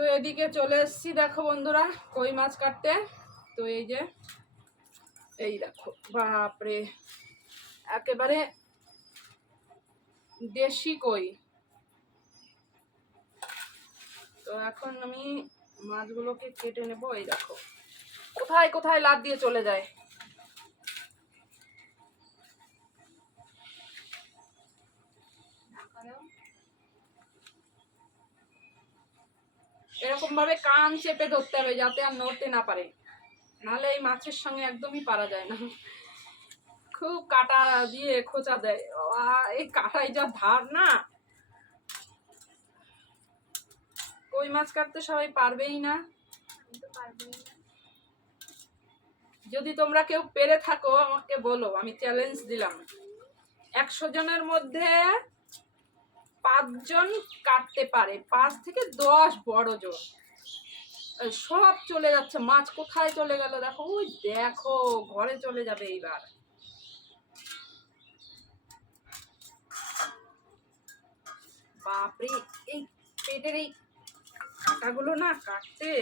তো এদিকে চলে এসেছি দেখো বন্ধুরা কই মাছ কাটতে। তো এই যে এই দেখো, বাপরে একেবারে দেশি কই। তো এখন আমি মাছগুলোকে কেটে নেবো। এই দেখো কোথায় কোথায় লাফ দিয়ে চলে যায়। এরকম ভাবে কান চেপে ধরতে হবে যাতে আর নড়তে না পারে, নাহলে এই মাছের সঙ্গে একদমই পারা যায় না। খুব কাটা দিয়ে খোঁচা দেয়, এই কাটাই যা ধার না। কই মাছ কাটতে সবাই পারবেই না। যদি তোমরা কেউ পেরে থাকো আমাকে বলো, আমি চ্যালেঞ্জ দিলাম 100 জনের মধ্যে 5 জন কাটতে পারে, 5 থেকে 10 বড় জোর। সব চলে যাচ্ছে, মাছ কোথায় চলে গেল দেখো, ওই দেখো ঘরে চলে যাবে এইবার। বাপরে এই পেটের এই কাঁটাগুলো না কাটতে,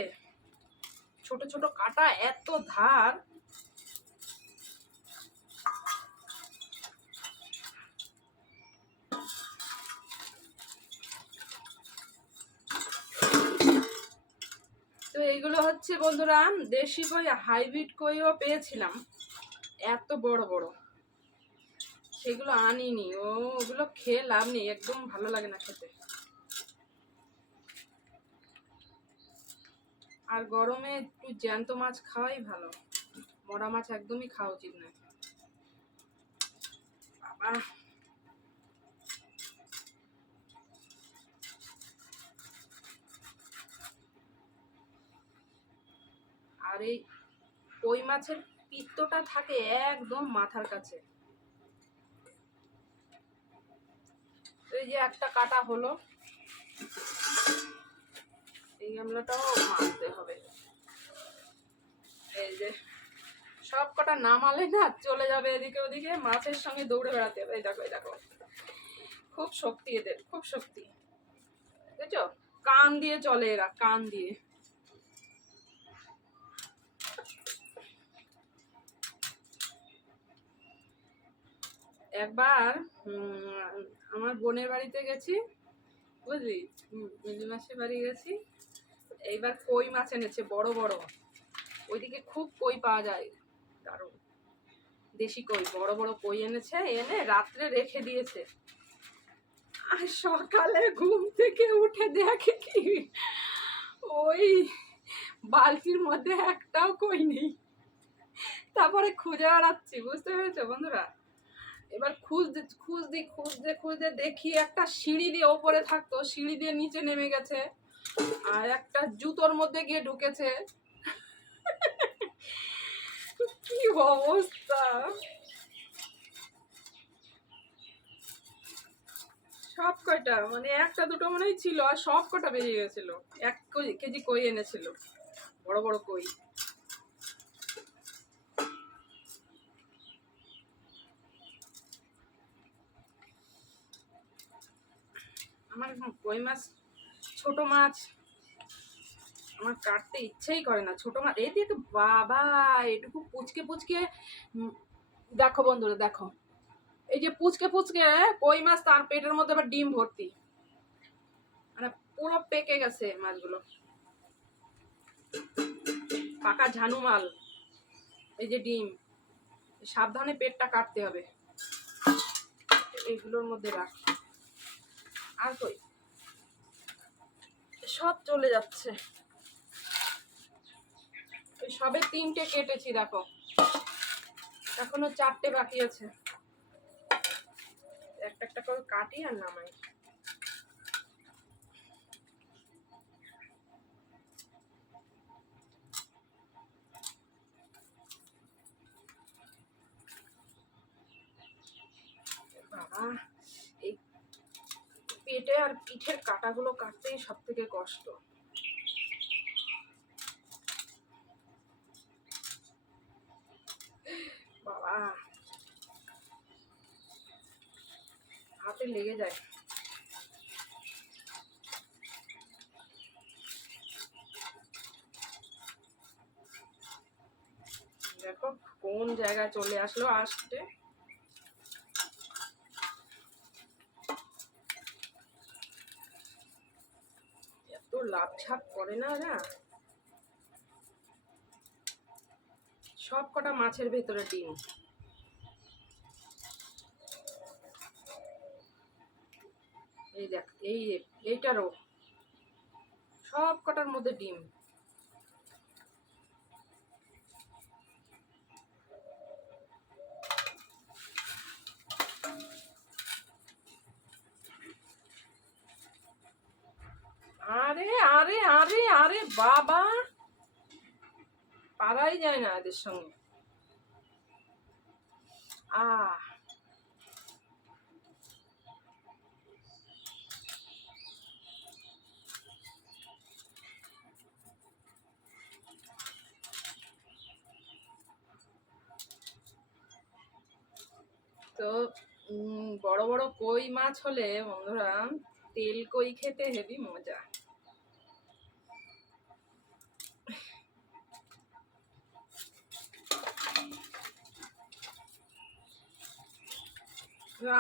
ছোট ছোট কাঁটা, এত ধার। তো এইগুলো হচ্ছে বন্ধুরা দেশি কই, হাইব্রিড কইও পেয়েছিলাম এত বড় বড়, সেগুলো আনিনি। ওগুলো খেয়ে লাভ নেই, একদম ভালো লাগে না খেতে। আর গরমে একটু জ্যান্ত মাছ খাওয়াই ভালো, মরা মাছ একদমই খাওয়া উচিত নয়। বাবা আর এই কই মাছের পিত্তটা থাকে একদম মাথার কাছে। এই যে একটা কাটা হলো, এই গামলাটাও মারতে হবে। এই যে সব কটা নামালে না চলে যাবে এদিকে ওদিকে, মাছের সঙ্গে দৌড়ে বেড়াতে হবে। এই দেখো এই দেখো, খুব শক্তি এদের, খুব শক্তি, বুঝছো? কান দিয়ে চলে এরা, কান দিয়ে। একবার আমার বোনের বাড়িতে গেছি, বুঝলি, মিলি মাসির বাড়ি গেছি। এইবার কই মাছ এনেছে বড় বড়, ওইদিকে খুব কই পাওয়া যায়, দারুণ দেশি কই, বড় বড় কই এনেছে, এনে রাত্রে রেখে দিয়েছে। আর সকালে ঘুম থেকে উঠে দেখে কি ওই বালতির মধ্যে একটাও কই নেই। তারপরে খুঁজে বেড়াচ্ছি, বুঝতে পেরেছো বন্ধুরা? এবার খুঁজতে খুঁজতে খুঁজতে খুঁজতে দেখি একটা সিঁড়ি দিয়ে ওপরে থাকতো, সিঁড়ি দিয়ে নিচে নেমে গেছে, আর একটা জুতোর মধ্যে গিয়ে ঢুকেছে। কি অবস্থা! সব কয়টা, মানে একটা দুটো মনেই ছিল, আর সব কটা বেরিয়ে গেছিল। 1 কেজি কই এনেছিল, বড় বড় কই। আমার কই মাছ, ছোট মাছ আমার কাটতে ইচ্ছেই করে না। ছোট মাছ এই দিয়ে বাবা এটুকু পুচকে পুচকে, দেখো বন্ধুরা দেখো, এই যে পুচকে পুচকে কই মাছ, তার পেটের মধ্যে আবার ডিম ভর্তি, মানে পুরো পেকে গেছে মাছগুলো, পাকা ঝানু মাল। এই যে ডিম, সাবধানে পেটটা কাটতে হবে। এইগুলোর মধ্যে রাখ, আর কই সব চলে যাচ্ছে। সবে 3টে কেটেছি দেখো, এখনো 4টে বাকি আছে। একটা একটা করে কাটি আর নামাই। বাবা এই পেটে আর পিঠের কাটাগুলো কাটতেই সব থেকে কষ্ট। বাবা হাতে লেগে যায়। দেখো কোন জায়গায় চলে আসলো আসতে। এত লাভ ঝাপ করে না এরা। সব কটা মাছের ভেতরে ডিম। এই দেখ এইটারও সব কটার মধ্যে ডিম। আরে আরে আরে আরে বাবা, পারাই যায় না এদের সঙ্গে। তো বড় বড় কই মাছ হলে বন্ধুরা তেল কই খেতে হেবি মজা।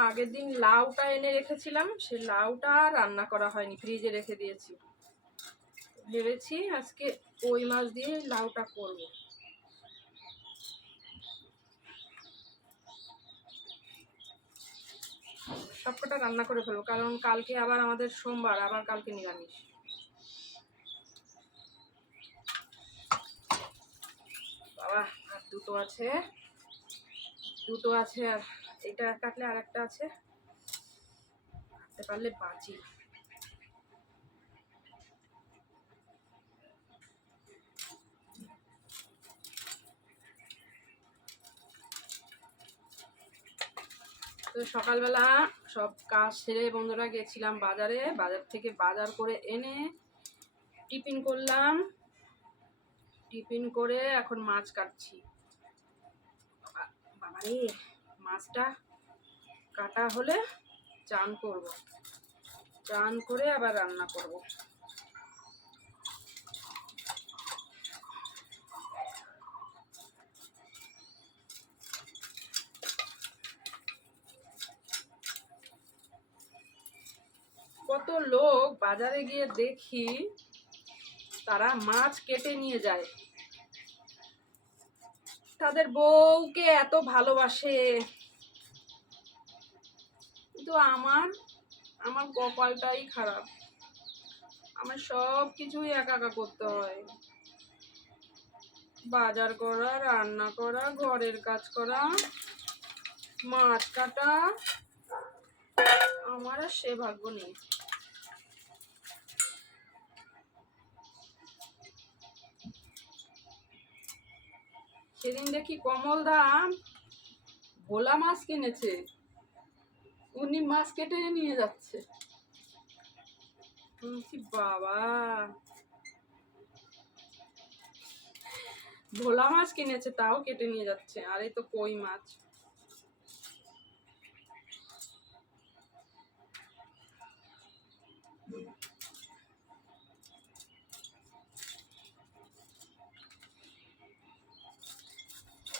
আগের দিন লাউটা এনে রেখেছিলাম, সে লাউটা রান্না করা হয়নি, ফ্রিজে রেখে দিয়েছি। ভেবেছি আজকে কই মাছ দিয়ে লাউটা করব। সবকটা রান্না করে ফেলবো, কারণ কালকে আবার আমাদের সোমবার, আবার কালকে নিরামিষ। বাবা আর দুটো আছে, আর এটা কাটলে আর একটা আছে, কাটতে পারলে বাঁচি। তো সকালবেলা সব কাজ সেরে বন্ধুরা গেছিলাম বাজারে, বাজার থেকে বাজার করে এনে টিফিন করলাম। টিফিন করে এখন মাছ কাটছি। বাবারে, মাছটা কাটা হলে চান করব, চান করে আবার রান্না করব। কত লোক বাজারে গিয়ে দেখি তারা মাছ কেটে নিয়ে যায়, তাদের বউকে এত ভালোবাসে, কিন্তু আমার কপালটাই খারাপ। আমার সব কিছুই একা একা করতে হয়, বাজার করা, রান্না করা, ঘরের কাজ করা, মাছ কাটা, আমার আর সে ভাগ্য নেই। সেদিন দেখি কমল দা ভোলা মাছ কিনেছে, উনি মাছ কেটে নিয়ে যাচ্ছে। বাবা, ভোলা মাছ কিনেছে তাও কেটে নিয়ে যাচ্ছে, আর এই তো কই মাছ।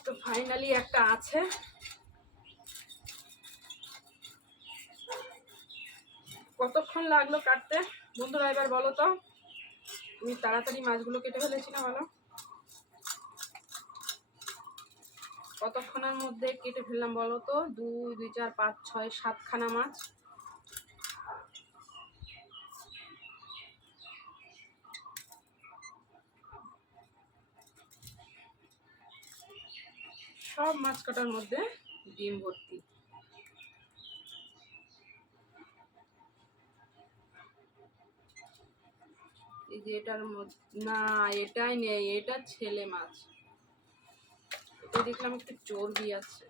তো ফাইনালি একটা আছে। কতক্ষণ লাগলো কাটতে বন্ধুরা, এবার বলো তো, তুমি তাড়াতাড়ি মাছগুলো কেটে ফেলেছি না বলো? কতক্ষণের মধ্যে কেটে ফেললাম বলো তো? 2 2 4 5 6 7 খানা মাছ। সব মাছ কাটার মধ্যে ডিম ভর্তি। এই যে এটার মধ্যে না, এটাই নেই, এটা ছেলে মাছ। এটা দেখলাম একটু চর্বি আছে।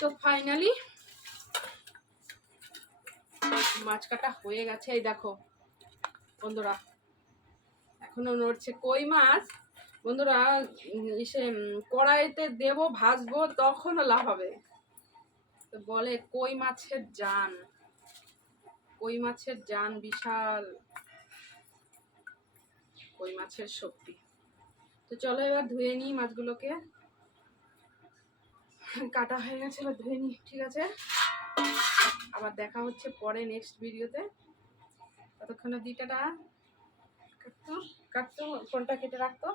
তো ফাইনালি মাছ কাটা হয়ে গেছে। এই দেখো বন্ধুরা, এখনো নড়ছে। কই মাছ বন্ধুরা সে কড়াইতে দেব, ভাজবো, তখন লাভ হবে। তো বলে কই মাছের জান, কই মাছের জান বিশাল। কই মাছের শক্তি। তো চলো এবার ধুয়ে নিই মাছগুলোকে, কাটা হয়ে গেছে, এবার ধুয়ে নিই। ঠিক আছে, আবার দেখা হচ্ছে পরে নেক্সট ভিডিওতে। ততক্ষণে দিটাটা কাটতো, ফোনটা কেটে রাখতো।